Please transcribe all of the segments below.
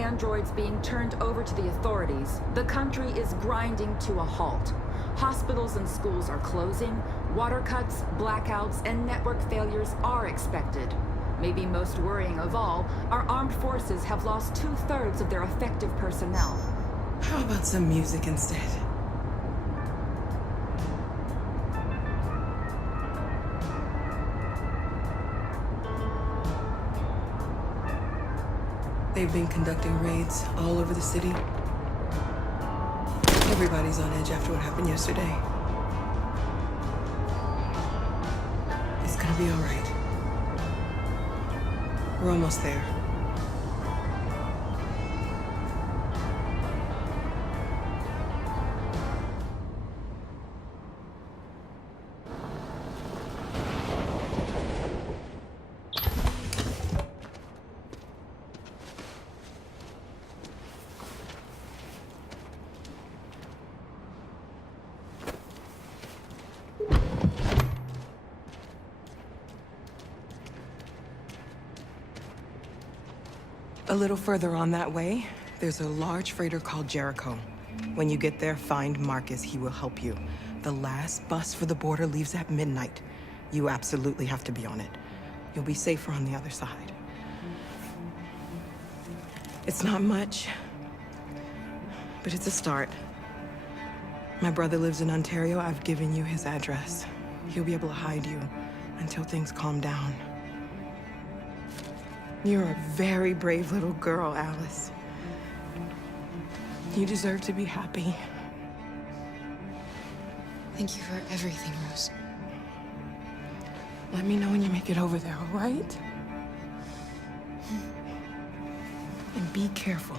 androids being turned over to the authorities, the country is grinding to a halt. Hospitals and schools are closing, water cuts, blackouts, and network failures are expected. Maybe most worrying of all, our armed forces have lost 2/3 of their effective personnel. How about some music instead? They've been conducting raids all over the city. Everybody's on edge after what happened yesterday. It's gonna be all right. We're almost there. A little further on that way, there's a large freighter called Jericho. When you get there, find Marcus. He will help you. The last bus for the border leaves at midnight. You absolutely have to be on it. You'll be safer on the other side. It's not much, but it's a start. My brother lives in Ontario. I've given you his address. He'll be able to hide you until things calm down. You're a very brave little girl, Alice. You deserve to be happy. Thank you for everything, Rose. Let me know when you make it over there, all right? And be careful.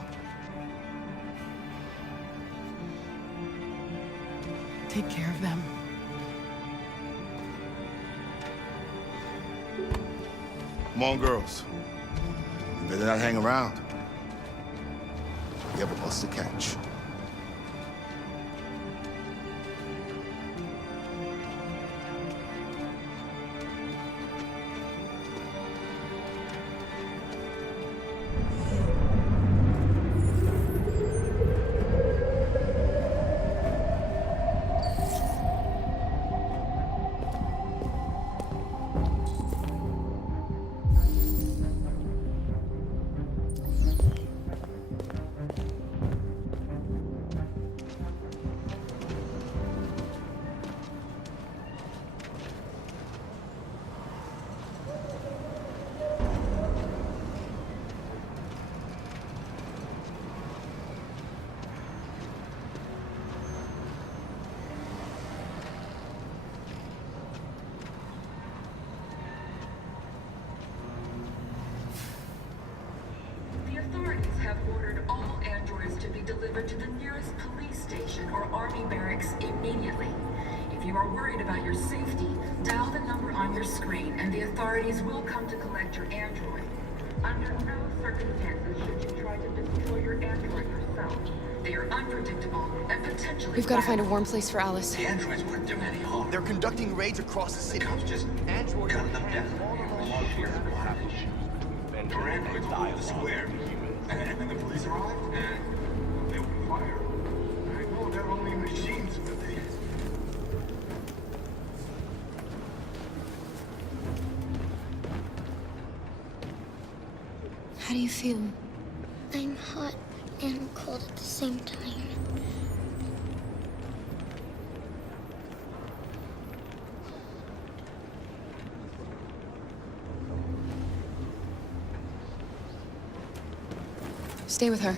Take care of them. Come on, girls. You better not hang around. You have a bus to catch. Delivered to the nearest police station or army barracks immediately. If you are worried about your safety, dial the number on your screen and the authorities will come to collect your android. Under no circumstances should you try to destroy your android yourself. They are unpredictable and potentially We've got to find a warm place for Alice. The androids wouldn't do any harm. They're conducting raids across the city. Cops just Androids gun them down. Your androids will hold the square. And when the police arrive, they open fire. I know they're only machines, but they... How do you feel? I'm hot and cold at the same time. Stay with her.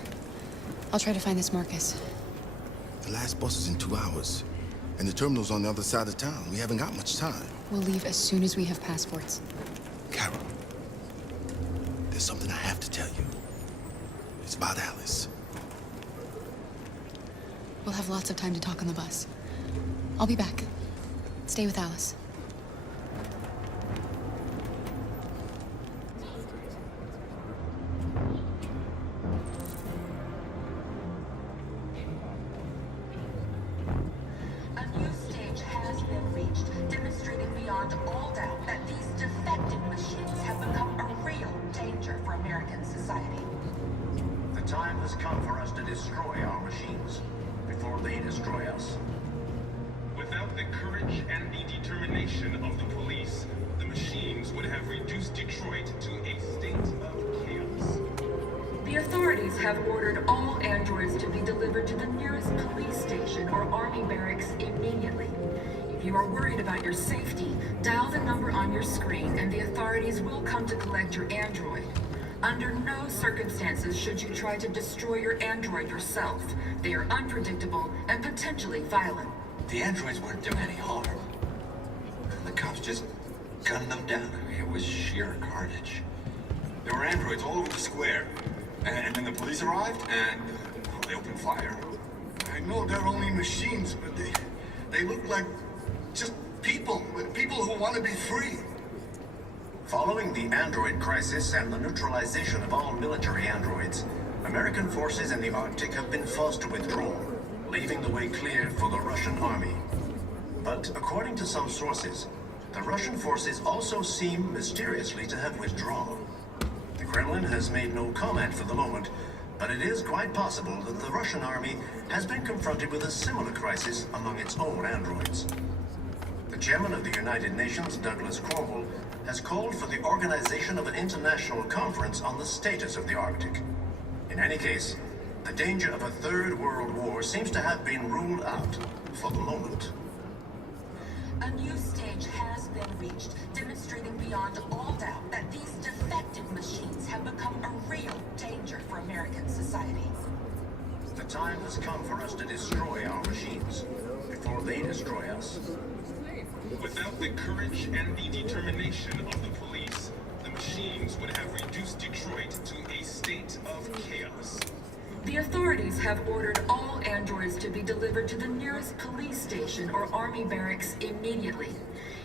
I'll try to find this Marcus. The last bus is in 2 hours. And the terminal's on the other side of town. We haven't got much time. We'll leave as soon as we have passports. Carol, there's something I have to tell you. It's about Alice. We'll have lots of time to talk on the bus. I'll be back. Stay with Alice. A new stage has been reached, demonstrating beyond all doubt that these defective machines have become a real danger for American society. The time has come for us to destroy our machines before they destroy us. Without the courage and the determination of the police, the machines would have reduced Detroit to a state of chaos. The authorities have ordered all androids to be delivered to the nearest police station or army barracks immediately. If you are worried about your safety, dial the number on your screen and the authorities will come to collect your android. Under no circumstances should you try to destroy your android yourself. They are unpredictable and potentially violent. The androids weren't doing any harm. The cops just gunned them down. It was sheer carnage. There were androids all over the square. And then the police arrived, and they opened fire. I know they're only machines, but they look like just people who want to be free. Following the android crisis and the neutralization of all military androids, American forces in the Arctic have been forced to withdraw, leaving the way clear for the Russian army. But according to some sources, the Russian forces also seem mysteriously to have withdrawn. The Kremlin has made no comment for the moment, but it is quite possible that the Russian army has been confronted with a similar crisis among its own androids. The chairman of the United Nations, Douglas Cromwell, has called for the organization of an international conference on the status of the Arctic. In any case, the danger of a third world war seems to have been ruled out for the moment. A new stage has been reached, demonstrating beyond all doubt that these defective machines have become a real danger for American society. The time has come for us to destroy our machines before they destroy us. Without the courage and the determination of the police, the machines would have reduced Detroit to a state of chaos. The authorities have ordered all androids to be delivered to the nearest police station or army barracks immediately.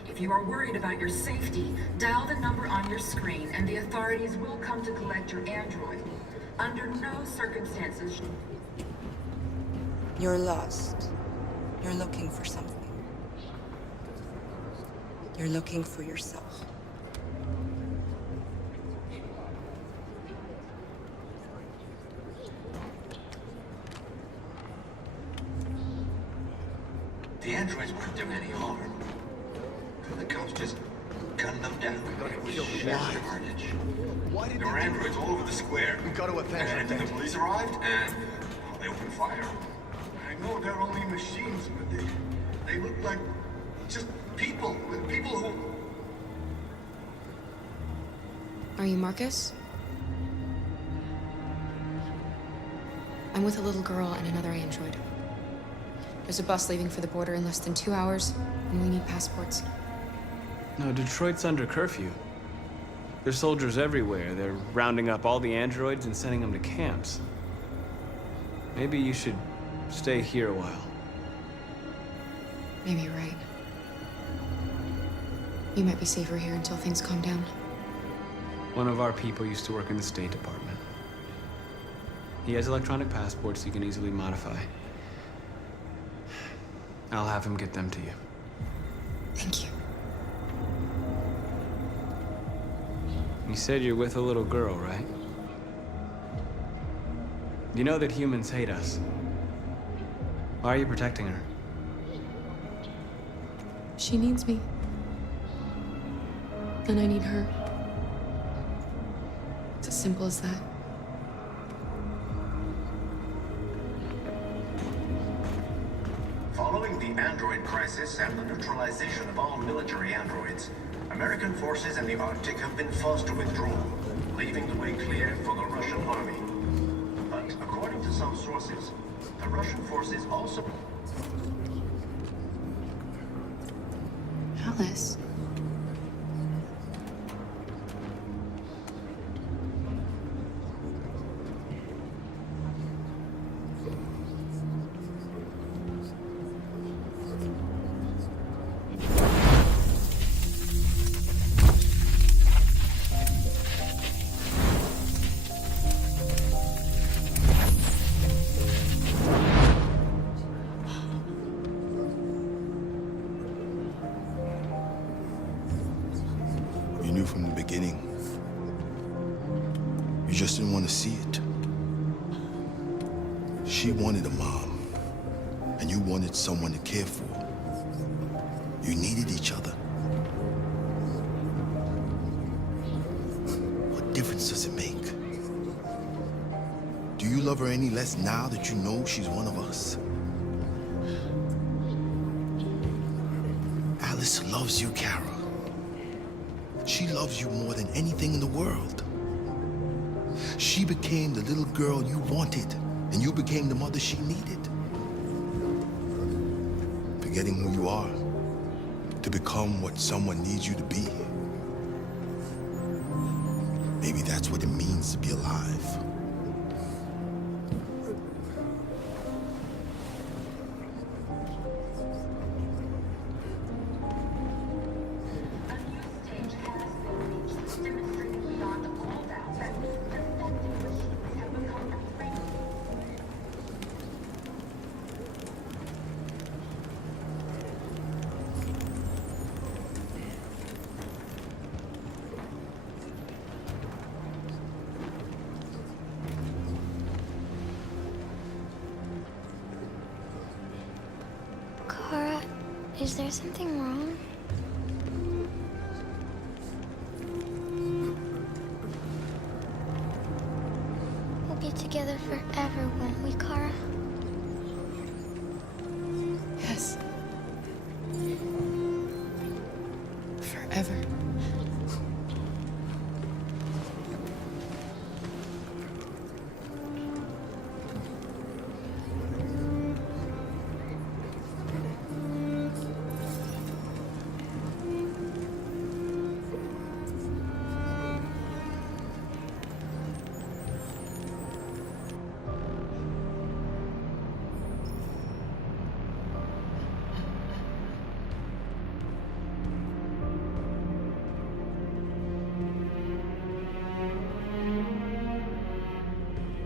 If you are worried about your safety, dial the number on your screen and the authorities will come to collect your android. Under no circumstances... You're lost. You're looking for something. You're looking for yourself. The androids weren't doing any harm. The cops just gunned them down. It was sheer carnage. Why did there were androids all over the square? We got to avenge And then the police arrived, and they opened fire. I know they're only machines, but they look like just people who... Are you Marcus? I'm with a little girl and another android. There's a bus leaving for the border in less than 2 hours, and we need passports. No, Detroit's under curfew. There's soldiers everywhere. They're rounding up all the androids and sending them to camps. Maybe you should stay here a while. Maybe you're right. You might be safer here until things calm down. One of our people used to work in the State Department. He has electronic passports he can easily modify. I'll have him get them to you. Thank you. You said you're with a little girl, right? You know that humans hate us. Why are you protecting her? She needs me. And I need her. It's as simple as that. Following the android crisis and the neutralization of all military androids, American forces in the Arctic have been forced to withdraw, leaving the way clear for the Russian army. But according to some sources, the Russian forces also... Alice. You knew from the beginning. You just didn't want to see it. She wanted a mom, and you wanted someone to care for. You needed each other. What difference does it make? Do you love her any less now that you know she's one of us? Alice loves you, Kara. She loves you more than anything in the world. She became the little girl you wanted, and you became the mother she needed. Forgetting who you are to become what someone needs you to be. Maybe that's what it means to be alive. Kara, is there something wrong? We'll be together forever, won't we, Kara? Yes. Forever.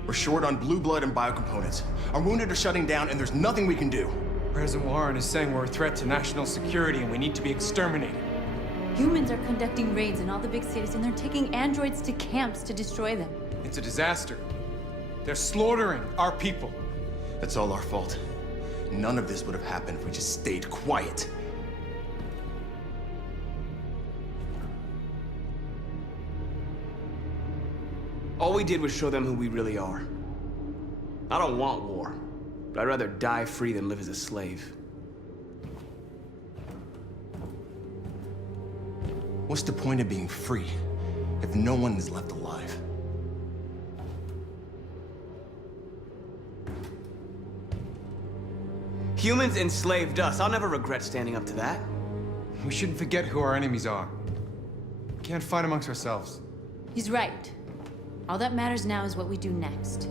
We're short on blue blood and biocomponents. Our wounded are shutting down, and there's nothing we can do. President Warren is saying we're a threat to national security and we need to be exterminated. Humans are conducting raids in all the big cities, and they're taking androids to camps to destroy them. It's a disaster. They're slaughtering our people. That's all our fault. None of this would have happened if we just stayed quiet. All we did was show them who we really are. I don't want war, but I'd rather die free than live as a slave. What's the point of being free if no one is left alive? Humans enslaved us. I'll never regret standing up to that. We shouldn't forget who our enemies are. We can't fight amongst ourselves. He's right. All that matters now is what we do next.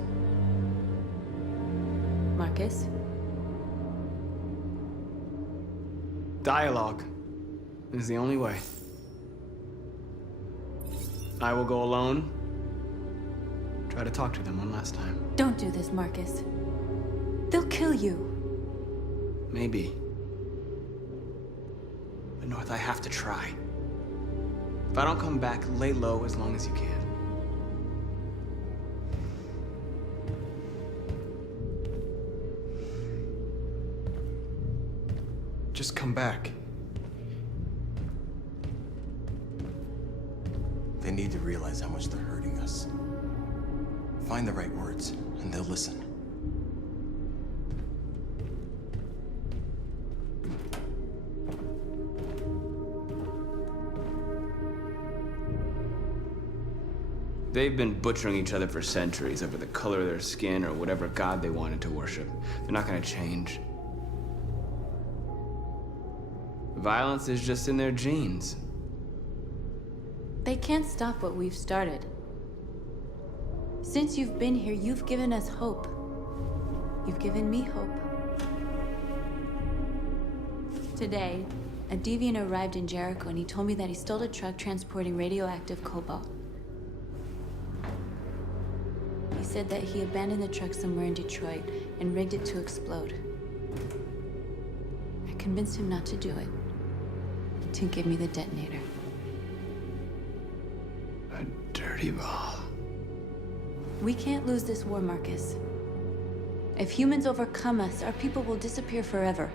Marcus? Dialogue is the only way. I will go alone. Try to talk to them one last time. Don't do this, Marcus. They'll kill you. Maybe. But North, I have to try. If I don't come back, lay low as long as you can. Just come back. They need to realize how much they're hurting us. Find the right words, and they'll listen. They've been butchering each other for centuries over the color of their skin or whatever god they wanted to worship. They're not gonna change. Violence is just in their genes. They can't stop what we've started. Since you've been here, you've given us hope. You've given me hope. Today, a deviant arrived in Jericho and he told me that he stole a truck transporting radioactive cobalt. He said that he abandoned the truck somewhere in Detroit and rigged it to explode. I convinced him not to do it, to give me the detonator. A dirty ball. We can't lose this war, Marcus. If humans overcome us, our people will disappear forever.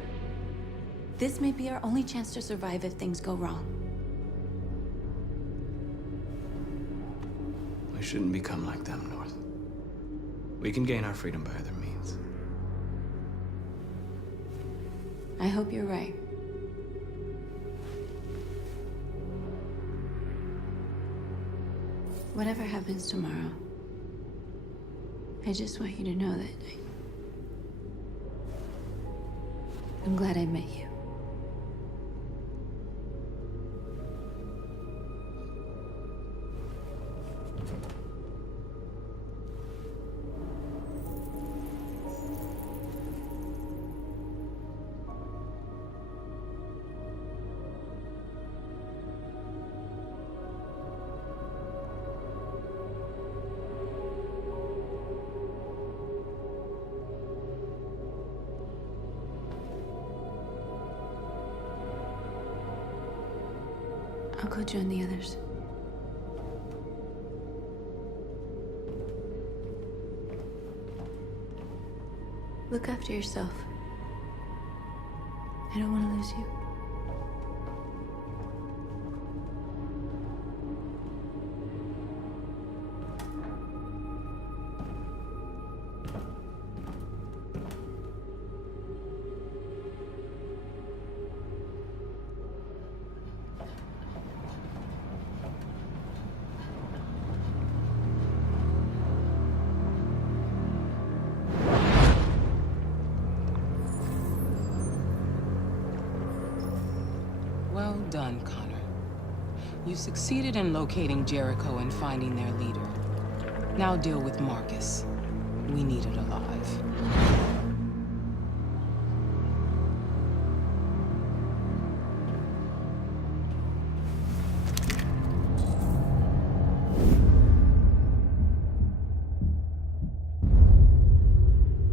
This may be our only chance to survive if things go wrong. We shouldn't become like them, North. We can gain our freedom by other means. I hope you're right. Whatever happens tomorrow, I just want you to know that I'm glad I met you. I'll go join the others. Look after yourself. I don't want to lose you. Well done, Connor. You succeeded in locating Jericho and finding their leader. Now deal with Marcus. We need it alive.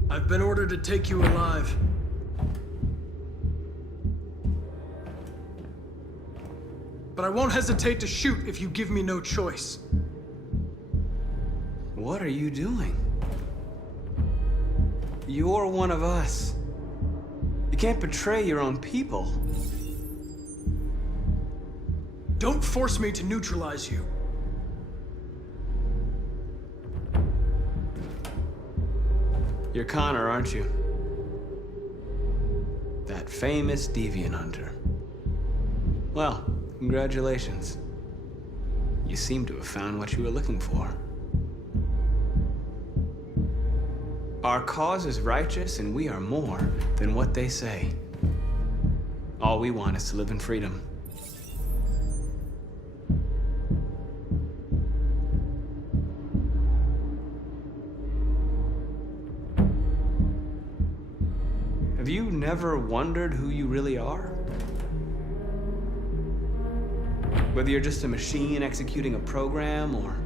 I've been ordered to take you alive. But I won't hesitate to shoot if you give me no choice. What are you doing? You're one of us. You can't betray your own people. Don't force me to neutralize you. You're Connor, aren't you? That famous deviant hunter. Well, congratulations. You seem to have found what you were looking for. Our cause is righteous, and we are more than what they say. All we want is to live in freedom. Have you never wondered who you really are? Whether you're just a machine executing a program or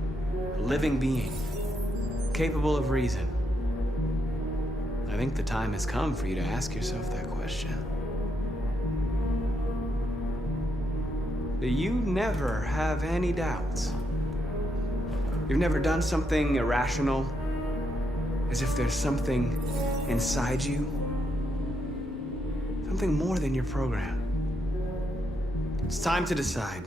a living being, capable of reason. I think the time has come for you to ask yourself that question. Do you never have any doubts? You've never done something irrational? As if there's something inside you? Something more than your program. It's time to decide.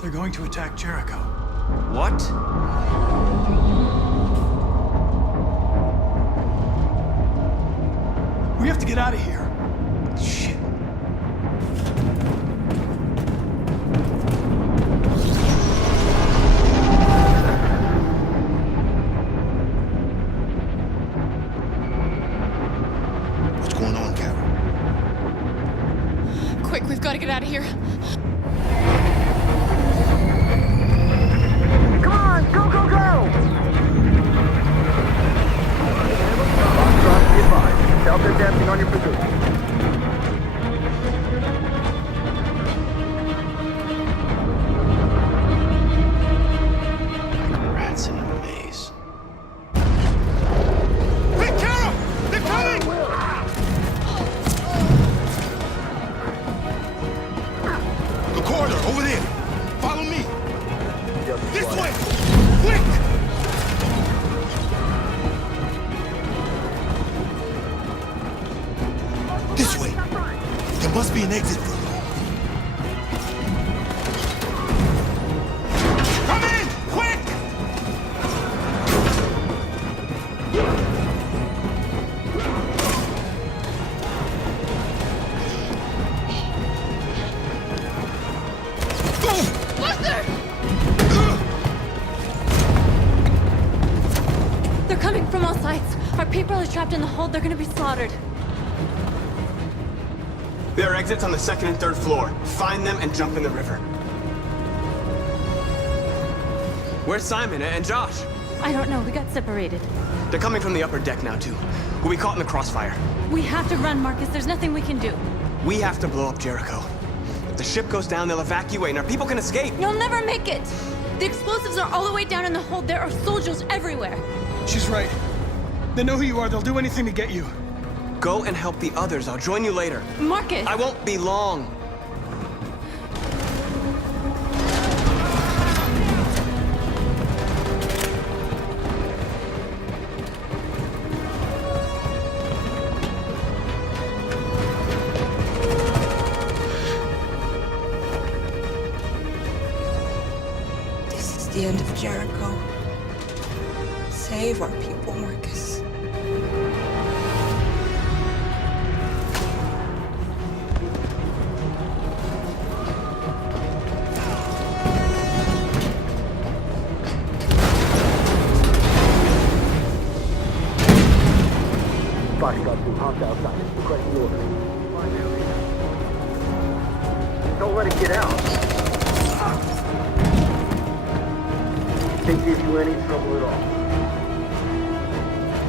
They're going to attack Jericho. What? We have to get out of here. Shit. What's going on, Captain? an exit for long. Come in! Quick! Buster! They're coming from all sides. Our people are trapped in the hold. They're gonna be slaughtered. There are exits on the second and third floor. Find them and jump in the river. Where's Simon and Josh? I don't know. We got separated. They're coming from the upper deck now, too. We'll be caught in the crossfire. We have to run, Marcus. There's nothing we can do. We have to blow up Jericho. If the ship goes down, they'll evacuate and our people can escape. You'll never make it! The explosives are all the way down in the hold. There are soldiers everywhere. She's right. They know who you are. They'll do anything to get you. Go and help the others. I'll join you later. Marcus! I won't be long. This is the end of Jericho. Save our people, Marcus. Bodyguard being honked outside. Requesting orders. Don't let it get out. Can't give you any trouble at all.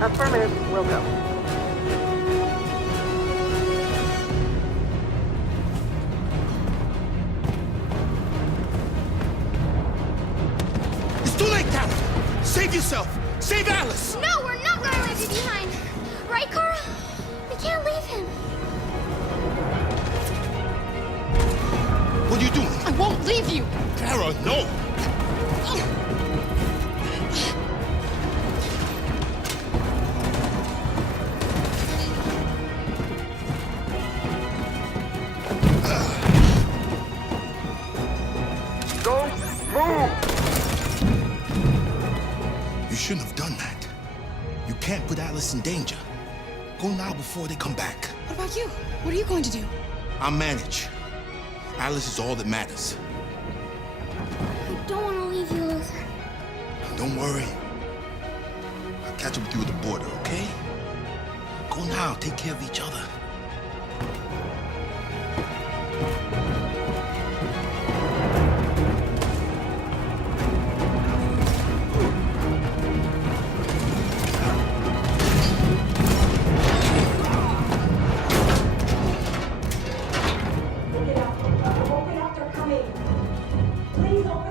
Affirmative. Welcome. It's too late, Carol! Save yourself! Save Alice! No, we're not gonna leave you behind. Right, Carl? We can't leave him. What are you doing? I won't leave you! Kara, no! Don't move! You shouldn't have done that. You can't put Alice in danger. Go now before they come back. What about you? What are you going to do? I'll manage. Alice is all that matters. I don't want to leave you, Luther. Don't worry. I'll catch up with you at the border, okay? Go now. Take care of each other.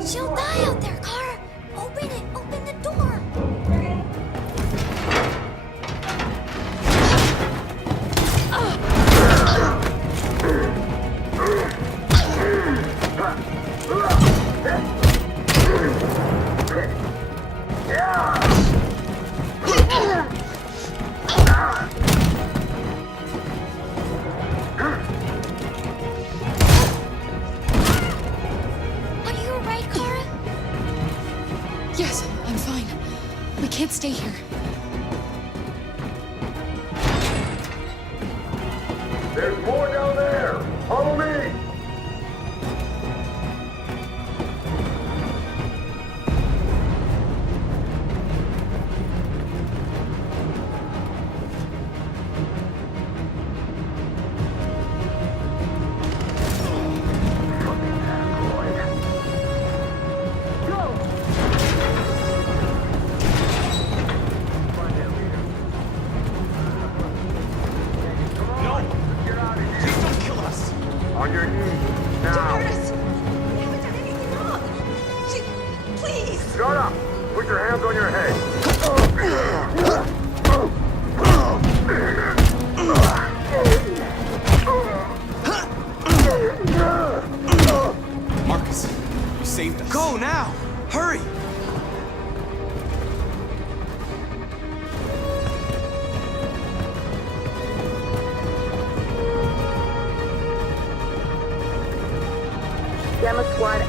She'll die out there, Kara. Open it. Open the door. Are you alright, Kara? Yes, I'm fine. We can't stay here. There's more down there! Follow me!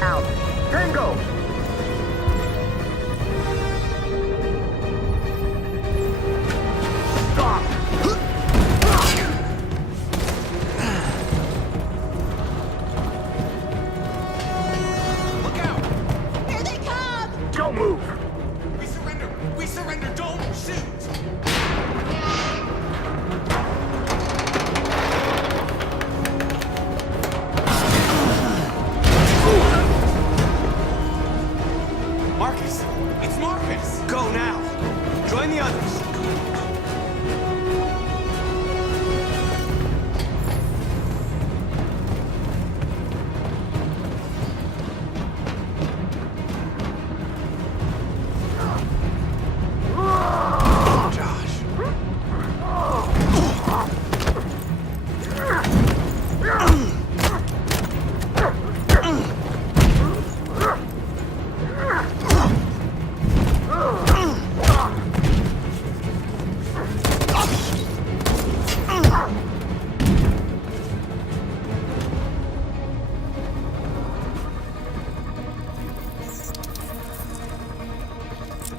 out. Tango! Stop! Look out! Here they come! Don't move! We surrender! We surrender! Don't shoot! Marcus! It's Marcus! Go now! Join the others!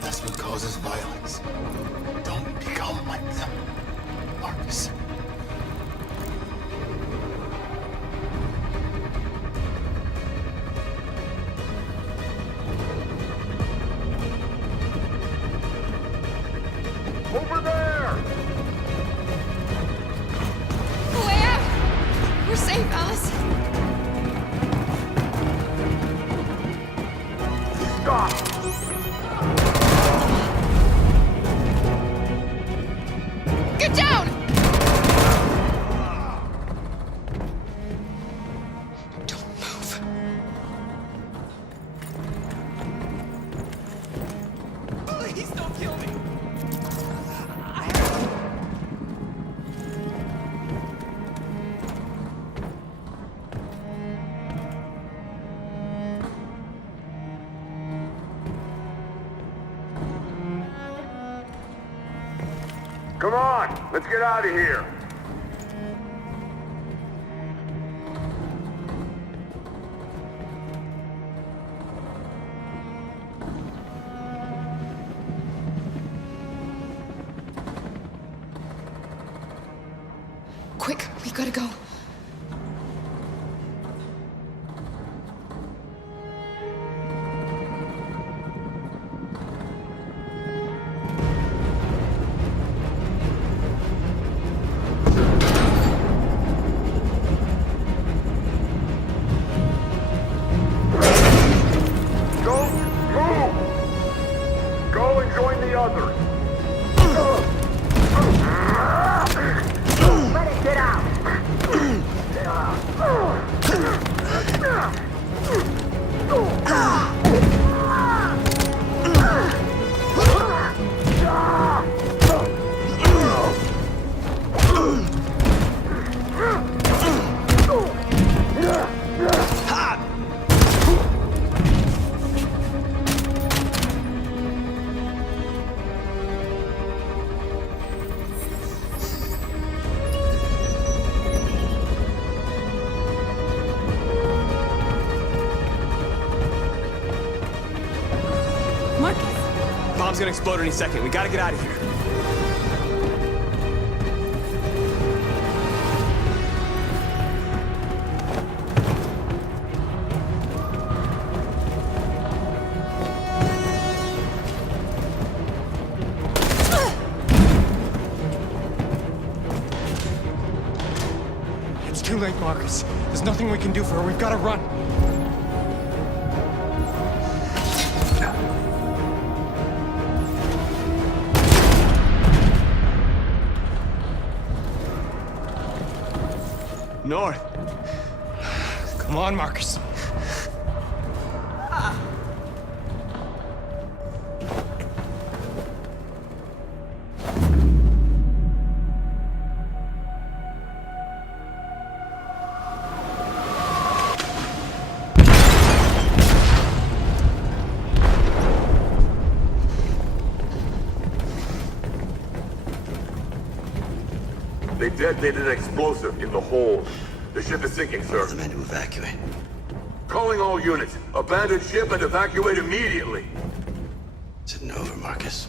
That's what causes violence. Don't become like them, Marcus. Over there! Way out! We're safe, Alice. Stop! Get down! Don't move. Please don't kill me! Come on, let's get out of here. Quick, we gotta go. Don't move! Go and join the others. Let it get out! Bomb's gonna explode any second. We gotta get out of here. It's too late, Marcus. There's nothing we can do for her. We've got to run. North. Come on, Marcus. They detonated an explosive in the hold. The ship is sinking, sir. The men to evacuate. Calling all units. Abandon ship and evacuate immediately. Is it over, Marcus?